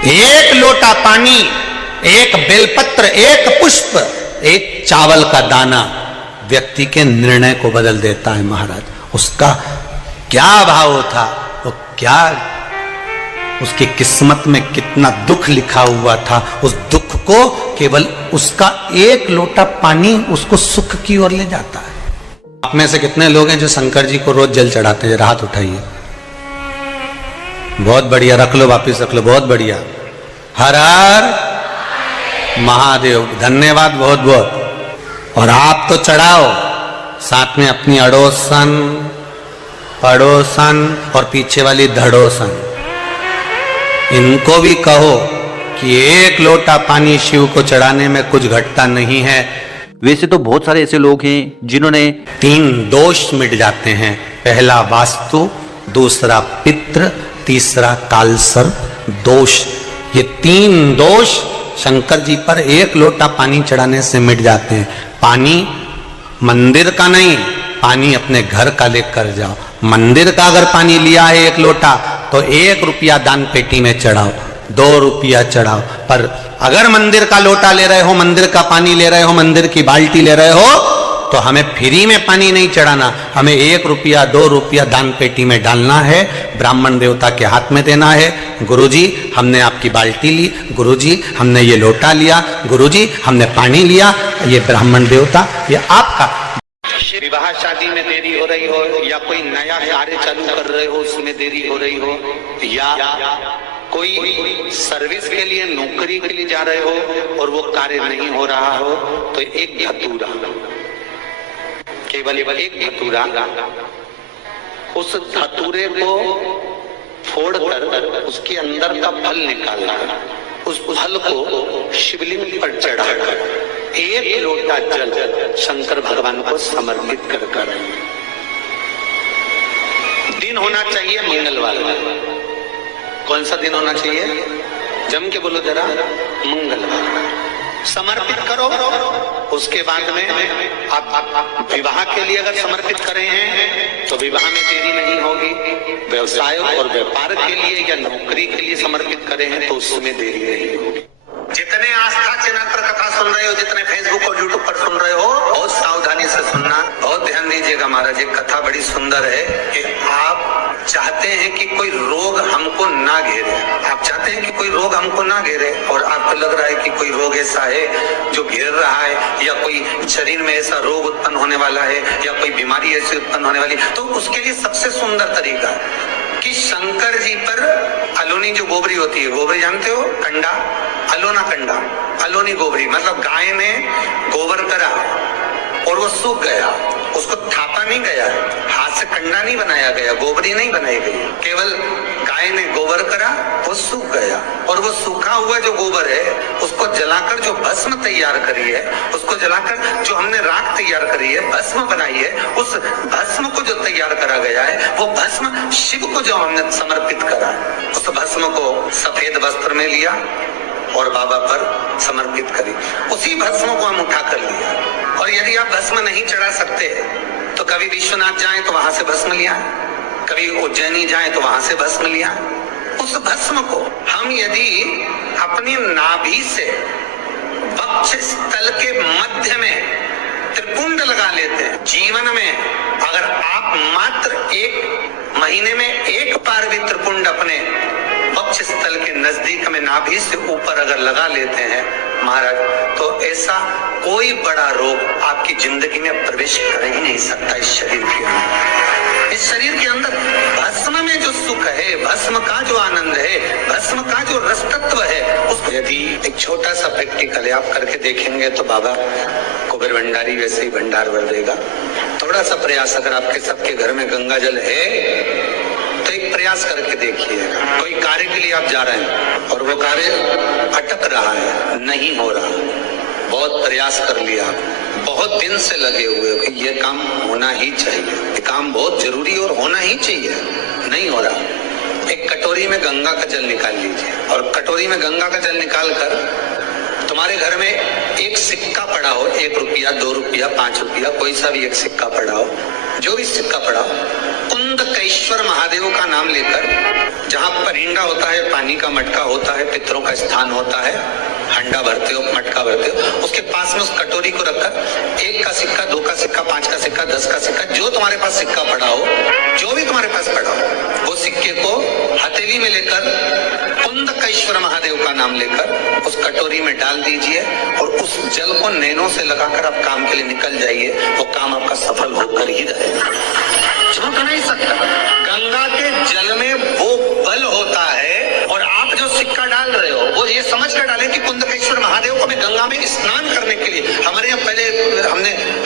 एक लोटा पानी, एक बेलपत्र, एक पुष्प, एक चावल का दाना व्यक्ति के निर्णय को बदल देता है महाराज। उसका क्या भाव था, वो क्या उसकी किस्मत में कितना दुख लिखा हुआ था, उस दुख को केवल उसका एक लोटा पानी उसको सुख की ओर ले जाता है। आप में से कितने लोग हैं जो शंकर जी को रोज जल चढ़ाते हैं? हाथ उठाइए। बहुत बढ़िया, रख लो, वापिस रख लो, बहुत बढ़िया। हर हर महादेव, धन्यवाद बहुत बहुत। और आप तो चढ़ाओ, साथ में अपनी अड़ोसन, पड़ोसन और पीछे वाली धड़ोसन, इनको भी कहो कि एक लोटा पानी शिव को चढ़ाने में कुछ घटता नहीं है। वैसे तो बहुत सारे ऐसे लोग हैं जिन्होंने 3 दोष मिट जाते हैं। पहला वास्तु, दूसरा पितृ, तीसरा कालसर्प दोष। ये 3 दोष शंकर जी पर एक लोटा पानी चढ़ाने से मिट जाते हैं। पानी मंदिर का नहीं, पानी अपने घर का लेकर जाओ। मंदिर का अगर पानी लिया है 1 लोटा तो 1 रुपया दान पेटी में चढ़ाओ, 2 रुपया चढ़ाओ। पर अगर मंदिर का लोटा ले रहे हो, मंदिर का पानी ले रहे हो, मंदिर की बाल्टी ले रहे हो, तो हमें फ्री में पानी नहीं चढ़ाना, हमें 1 रुपया 2 रुपया दान पेटी में डालना है, ब्राह्मण देवता के हाथ में देना है। गुरुजी हमने आपकी बाल्टी ली, गुरुजी हमने ये लोटा लिया, गुरुजी हमने पानी लिया, ये ब्राह्मण देवता ये आपका। विवाह शादी में देरी हो रही हो, या कोई नया कार्य चालू कर रहे हो उसमें देरी हो रही हो, या कोई सर्विस के लिए, नौकरी के लिए जा रहे हो और वो कार्य नहीं हो रहा हो, तो एक धतूरा, केवल एक धतूरा, उस धतूरे को फोड़कर उसके अंदर का फल निकालना, उस फल को शिवलिंग पर चढ़ाकर 1 लोटा जल शंकर भगवान को समर्पित कर दिन होना चाहिए मंगलवार। कौन सा दिन होना चाहिए? जम के बोलो जरा, मंगलवार। समर्पित करो। उसके बाद में आप विवाह के लिए अगर समर्पित करे हैं तो विवाह में देरी नहीं होगी। व्यवसाय और व्यापार के लिए या नौकरी के लिए समर्पित करे हैं तो उसमें देरी नहीं होगी। जितने आस्था चैनल पर कथा सुन रहे हो, जितने फेसबुक और यूट्यूब पर सुन रहे हो, बहुत सावधानी से सुनना, बहुत ध्यान दीजिएगा महाराज। ये कथा बड़ी सुंदर है कि आप चाहते हैं कि कोई रोग हमको ना घेरे, आप चाहते हैं कि कोई रोग हमको ना घेरे, और आपको लग रहा है कि कोई रोग ऐसा है जो घेर रहा है, या कोई शरीर में ऐसा रोग उत्पन्न होने वाला है, या कोई बीमारी ऐसी उत्पन्न होने वाली, तो उसके लिए सबसे सुंदर तरीका कि शंकर जी पर अलोनी जो गोबरी होती है, गोबरी जानते हो, कंडा, अलोना कंडा, अलोनी गोबरी, मतलब गाय ने गोबर करा और वो सूख गया, उसको थापा नहीं गया, हाथ से कंडा नहीं बनाया गया, गोबरी नहीं बनाई गई, केवल गाय ने गोबर करा, वो सूख गया, और वो सूखा हुआ जो गोबर है उसको जलाकर जो भस्म तैयार करी है, उसको जलाकर जो हमने राख तैयार करी है, भस्म बनाई है, उस भस्म को जो तैयार करा गया है, वो भस्म शिव को जो हमने समर्पित करा, उस भस्म को सफेद वस्त्र में लिया और बाबा पर समर्पित करी। उसी भस्म को हम उठा कर लिया। और यदि आप भस्म नहीं चढ़ा सकते तो कभी विश्वनाथ जाएं तो वहां से भस्म लिया, कभी उज्जैनी जाएं तो वहां से भस्म लिया। उस भस्म को हम यदि अपनी नाभि से वक्ष स्थल के मध्य में त्रिपुंड लगा लेते हैं, जीवन में अगर आप मात्र 1 महीने में 1 बार भी त्रिपुंड अपने वक्ष स्थल के नजदीक में नाभि से ऊपर अगर लगा लेते हैं महाराज, तो ऐसा कोई बड़ा रोग आपकी जिंदगी में प्रवेश कर ही नहीं सकता। इस शरीर के अंदर, इस शरीर के अंदर भस्म में जो सुख है, भस्म का जो आनंद है, भस्म का जो रस तत्व है, उसको यदि एक छोटा सा प्रैक्टिकल है आप करके देखेंगे तो बाबा कुबेर भंडारी वैसे ही भंडार भर देगा। थोड़ा सा प्रयास, अगर आपके सबके घर में गंगा जल है तो एक प्रयास करके देखिए। कोई कार्य के लिए आप जा रहे हैं और वो कार्य अटक रहा है, नहीं हो रहा, बहुत प्रयास कर लिया, बहुत दिन से लगे हुए कि ये काम होना ही चाहिए, ये काम बहुत जरूरी और होना ही चाहिए, नहीं हो रहा। एक कटोरी में गंगा का जल निकाल लीजिए, और कटोरी में गंगा का जल निकाल कर तुम्हारे घर में एक सिक्का पड़ा हो, 1 रुपया, 2 रुपया, 5 रुपया, कोई सा भी एक सिक्का पड़ा हो, जो भी सिक्का पड़ा हो, उन कुंदकेश्वर महादेव का नाम लेकर, जहां परिंदा होता है, पानी का मटका होता है, पितरों का स्थान होता है, हंडा भरते हो, मटका भरते हो, उसके पास में उस कटोरी को रखकर 1 का सिक्का, 2 का सिक्का, 5 का सिक्का, 10 का सिक्का, जो तुम्हारे पास सिक्का पड़ा हो, जो भी तुम्हारे पास पड़ा हो, वो सिक्के को हथेली में लेकर कुंदकेश्वर महादेव का नाम लेकर उस कटोरी में डाल दीजिए और उस जल को नैनों से लगाकर आप काम के लिए निकल जाइए। वो काम आपका सफल होकर ही रहेगा, झूठ नहीं सकता। गंगा के जल में वो बल होता है, और आप जो सिक्का डाल रहे हो वो ये समझ कर डालें कि कुंदकेश्वर महादेव को भी गंगा में स्नान करने के लिए। हमारे यहाँ पहले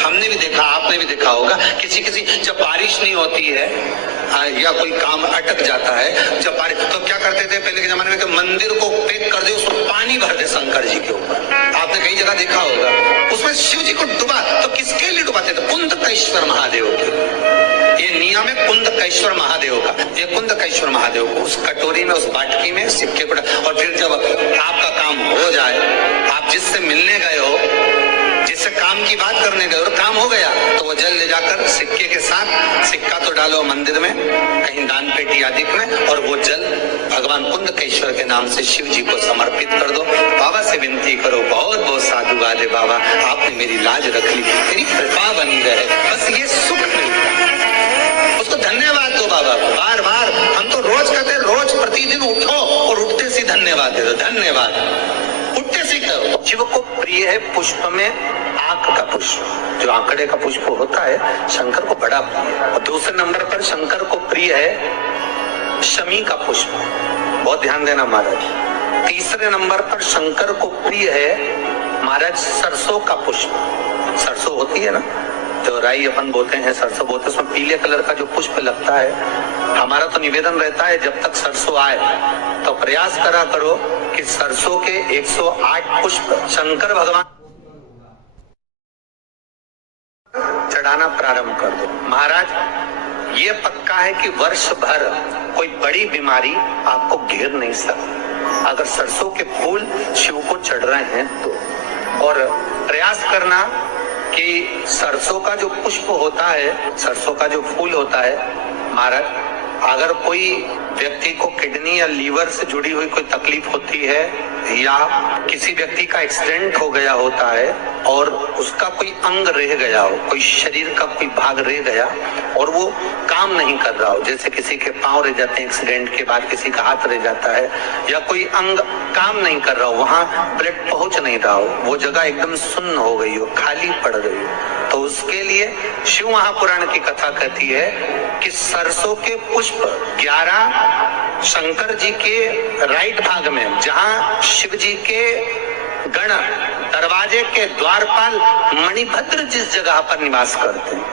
हमने भी देखा, आपने भी देखा होगा, किसी जब बारिश नहीं होती है या कोई काम अटक जाता है, जब बारिश, तो क्या करते थे पहले के जमाने में कि मंदिर को पैक कर दे, उसमें पानी भर दे शंकर जी के ऊपर। आपने कई जगह देखा होगा, उसमें शिव जी को डुबा, तो किसके लिए डुबाते थे? कुंदकेश्वर महादेव के। ये नियम है कुंदकेश्वर महादेव का। ये कुंदकेश्वर महादेव को उस कटोरी में, उस बाटकी में सिक्के को, और फिर जब आपका काम हो जाए, आप जिससे मिलने गए हो, जिससे काम की बात करने गए और काम हो गया, तो वो जल ले जाकर सिक्के के साथ, सिक्का तो डालो मंदिर में, कहीं दान पेटी आदि में, और वो जल भगवान कुंदकेश्वर के नाम से शिव जी को समर्पित कर दो। बाबा से विनती करो, बहुत बहुत साधु वाले बाबा, आपने मेरी लाज रख ली, मेरी कृपा बनी रहे, बस ये सुख मिलता, उसको धन्यवाद दो बाबा को बार बार। हम तो रोज कहते, रोज प्रतिदिन उठो और उठते से धन्यवाद दे दो, धन्यवाद, उठते से करो। शिव को प्रिय है पुष्प में आंख का पुष्प, जो आंकड़े का पुष्प होता है, शंकर को बड़ा प्रिय है। और दूसरे नंबर पर शंकर को प्रिय है शमी का पुष्प, बहुत ध्यान देना महाराज। तीसरे नंबर पर शंकर को प्रिय है महाराज सरसों का पुष्प। सरसों होती है ना, जो राई अपन बोते हैं, सरसों बोते हैं, उसमें पीले कलर का जो पुष्प लगता है। हमारा तो निवेदन रहता है, जब तक सरसों आए तो प्रयास करा करो कि सरसों के 108 पुष्प शंकर भगवान चढ़ाना प्रारंभ कर दो। महाराज ये पक्का है कि वर्ष भर कोई बड़ी बीमारी आपको घेर नहीं सकती, अगर सरसों के फूल शिव को चढ़ रहे हैं तो। और प्रयास करना कि सरसों का जो पुष्प होता है, सरसों का जो फूल होता है महाराज, अगर कोई व्यक्ति को किडनी या लीवर से जुड़ी हुई कोई तकलीफ होती है, या किसी व्यक्ति का एक्सीडेंट हो गया होता है और उसका कोई अंग रह गया हो, कोई शरीर का कोई भाग रह गया और वो काम नहीं कर रहा हो, जैसे किसी के पांव रह जाते हैं एक्सीडेंट के बाद, किसी का हाथ रह जाता है, या कोई अंग काम नहीं कर रहा हो, वहां ब्लड पहुंच नहीं रहा हो, वो जगह एकदम सुन्न हो गई हो, खाली पड़ गई हो, तो उसके लिए शिव महापुराण की कथा कहती है कि सरसों के पुष्प 11 शंकर जी के राइट भाग में, जहां शिव जी के गण दरवाजे के द्वारपाल मणिभद्र जिस जगह पर निवास करते हैं,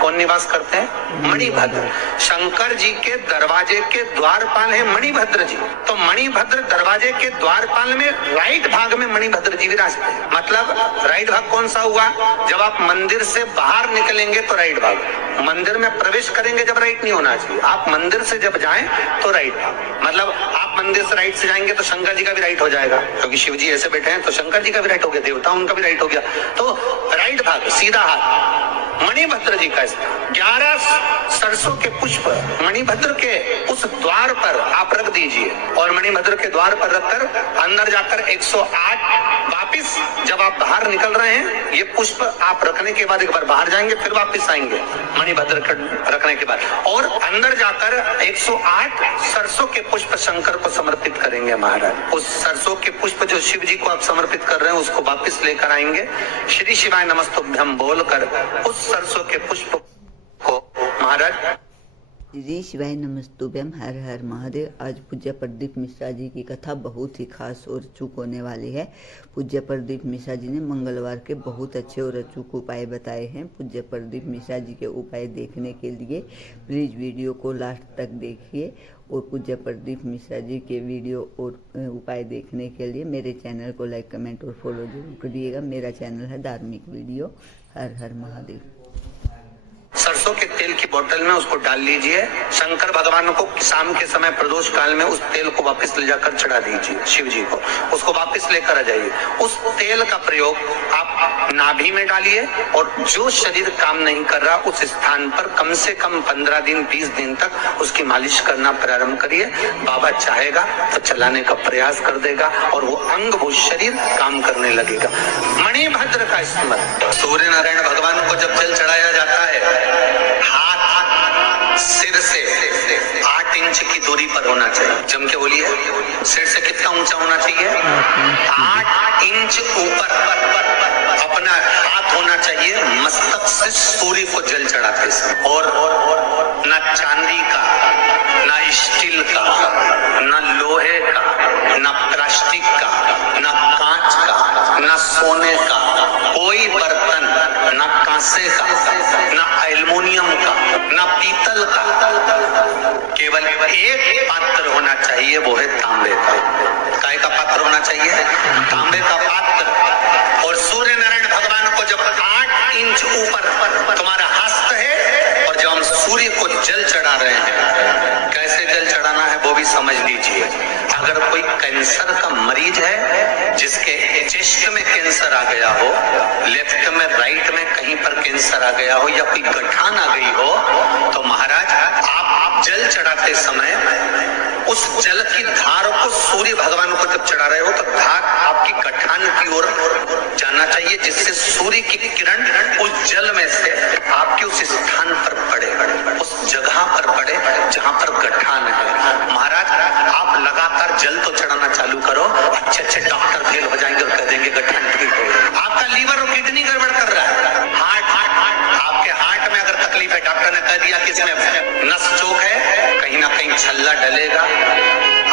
कौन निवास करते हैं? मणिभद्र। शंकर जी के दरवाजे के द्वारपाल है मणिभद्र जी, तो मणिभद्र दरवाजे के द्वारपाल में राइट भाग में मणिभद्र जी विराजते हैं। मतलब राइट भाग कौन सा हुआ? जब आप मंदिर से बाहर निकलेंगे तो राइट भाग, मंदिर में प्रवेश करेंगे जब राइट नहीं होना चाहिए, आप मंदिर से जब जाएं तो राइट भाग। मतलब आप मंदिर से राइट से जाएंगे तो शंकर जी का भी राइट हो जाएगा, क्योंकि शिव जी ऐसे बैठे हैं तो शंकर जी का भी राइट हो गया, देवता उनका भी राइट हो गया, तो राइट भाग सीधा हाथ मणिभद्र जी का। 11 सरसों के पुष्प मणिभद्र के उस द्वार पर आप रख दीजिए, और मणिभद्र के द्वार पर रखकर अंदर जाकर 108 वापिस जब आप बाहर निकल रहे हैं, ये पुष्प आप रखने के बाद एक बार बाहर जाएंगे, फिर वापिस आएंगे मणिभद्र रखने के बाद, और अंदर जाकर 108 सरसों के पुष्प शंकर को समर्पित करेंगे महाराज। उस सरसों के पुष्प जो शिव जी को आप समर्पित कर रहे हैं उसको वापिस लेकर आएंगे, श्री शिवाय नमस्तुभ्यम बोलकर उस सरसों के पुष्प को महाराज। श्री शिवाय नमस्तुभ्यम, हर हर महादेव। आज पूज्य प्रदीप मिश्रा जी की कथा बहुत ही खास और अचूक होने वाली है। पूज्य प्रदीप मिश्रा जी ने मंगलवार के बहुत अच्छे और अचूक उपाय बताए हैं। पूज्य प्रदीप मिश्रा जी के उपाय देखने के लिए प्लीज़ वीडियो को लास्ट तक देखिए, और पूज्य प्रदीप मिश्रा जी के वीडियो और उपाय देखने के लिए मेरे चैनल को लाइक, कमेंट और फॉलो जरूर करिएगा। मेरा चैनल है धार्मिक वीडियो। हर हर महादेव। सरसों के तेल की बोतल में उसको डाल लीजिए, शंकर भगवान को शाम के समय प्रदोष काल में उस तेल को वापस ले जाकर चढ़ा दीजिए शिव जी को, उसको वापस लेकर आ जाइए। उस तेल का प्रयोग आप नाभि में डालिए और जो शरीर काम नहीं कर रहा उस स्थान पर कम से कम 15 दिन 20 दिन तक उसकी मालिश करना प्रारंभ करिए। बाबा चाहेगा तो चलाने का प्रयास कर देगा और वो अंग वो शरीर काम करने लगेगा। मणिभद्र का स्मरण, सूर्य नारायण भगवान को जब जल चढ़ाया जाता है, हाथ सिर से 8 इंच की दूरी पर होना चाहिए। जम के बोलिए, सिर से कितना ऊंचा होना चाहिए? 8 इंच ऊपर अपना हाथ होना चाहिए मस्तक से सूर्य को जल चढ़ाते समय। और ना चांदी का, ना स्टील का, ना लोहे का, ना प्लास्टिक का, ना कांच का, ना सोने का कोई बर्तन, ना कांसे का, ना एल्युमिनियम का, ना पीतल का, केवल एक पात्र होना चाहिए, वो है तांबे का। काय का पात्र होना चाहिए? तांबे का पात्र। और सूर्य नारायण भगवान को जब 8 इंच ऊपर तुम्हारा हस्त है और जब हम सूर्य को जल चढ़ा रहे हैं, कैसे जल चढ़ाना है वो भी समझ लीजिए। अगर कोई कैंसर का मरीज है जिसके चेस्ट में कैंसर आ गया हो, लेफ्ट में राइट में कहीं पर कैंसर आ गया हो या कोई गठान आ गई हो, तो महाराज आप जल चढ़ाते समय उस जल की धार को सूर्य भगवान को जब चढ़ा रहे हो तो धार आपकी गठान की ओर जाना चाहिए, जिससे सूर्य की किरण उस जल में से आपके उस स्थान पर पड़े, उस जगह पर पड़े जहां पर गठान है। महाराज आप लगातार जल तो चढ़ाना चालू करो, अच्छे डॉक्टर फेल हो जाएंगे और कह देंगे गठान ठीक हो। आपका लीवर और किडनी गड़बड़ कर रहा है, हार्ट आपके हार्ट में अगर तकलीफ है, डॉक्टर ने कह दिया कि इसमें नस चोक है, कहीं ना कहीं छल्ला डलेगा,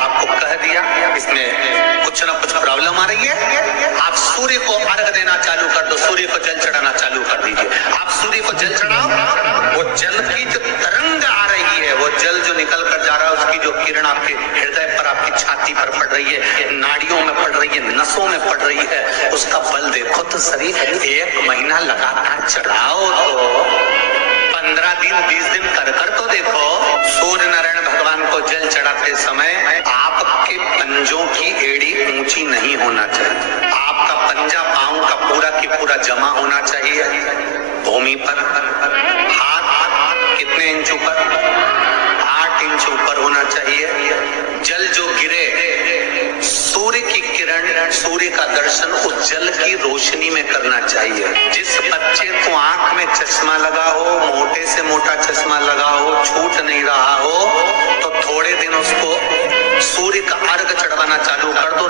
आपको कह दिया इसमें कुछ ना कुछ प्रॉब्लम आ रही है, आप सूर्य को अर्घ देना चालू कर दो, सूर्य को जल चढ़ाना चालू कर दीजिए। आप सूर्य को जल चढ़ाओ, वो जल की जो तरंग आ रही है, वो जल जो निकल कर जा रहा है, उसकी जो किरण आपके हृदय पर, आपकी छाती पर पड़ रही है, नाड़ियों में पड़ रही है, नसों में पड़ रही है, उसका बल देखो तो सही। 1 महीना लगातार चढ़ाओ तो 15 दिन 20 दिन कर तो देखो। सूर्य नारायण भगवान को जल चढ़ाते समय आपके पंजों की एड़ी ऊंची नहीं होना चाहिए, आपका पंजा पांव का पूरा की पूरा जमा होना चाहिए भूमि पर। हाथ कितने इंच ऊपर? 8 इंच ऊपर होना चाहिए। जल जो गिरे, सूर्य की किरण, सूर्य का दर्शन उस जल की रोशनी में करना चाहिए। जिस बच्चे को आंख में चश्मा लगा हो, मोटे से मोटा चश्मा लगा हो, छूट नहीं रहा हो, तो थोड़े दिन उसको सूर्य का अर्घ चढ़वाना चालू कर दो।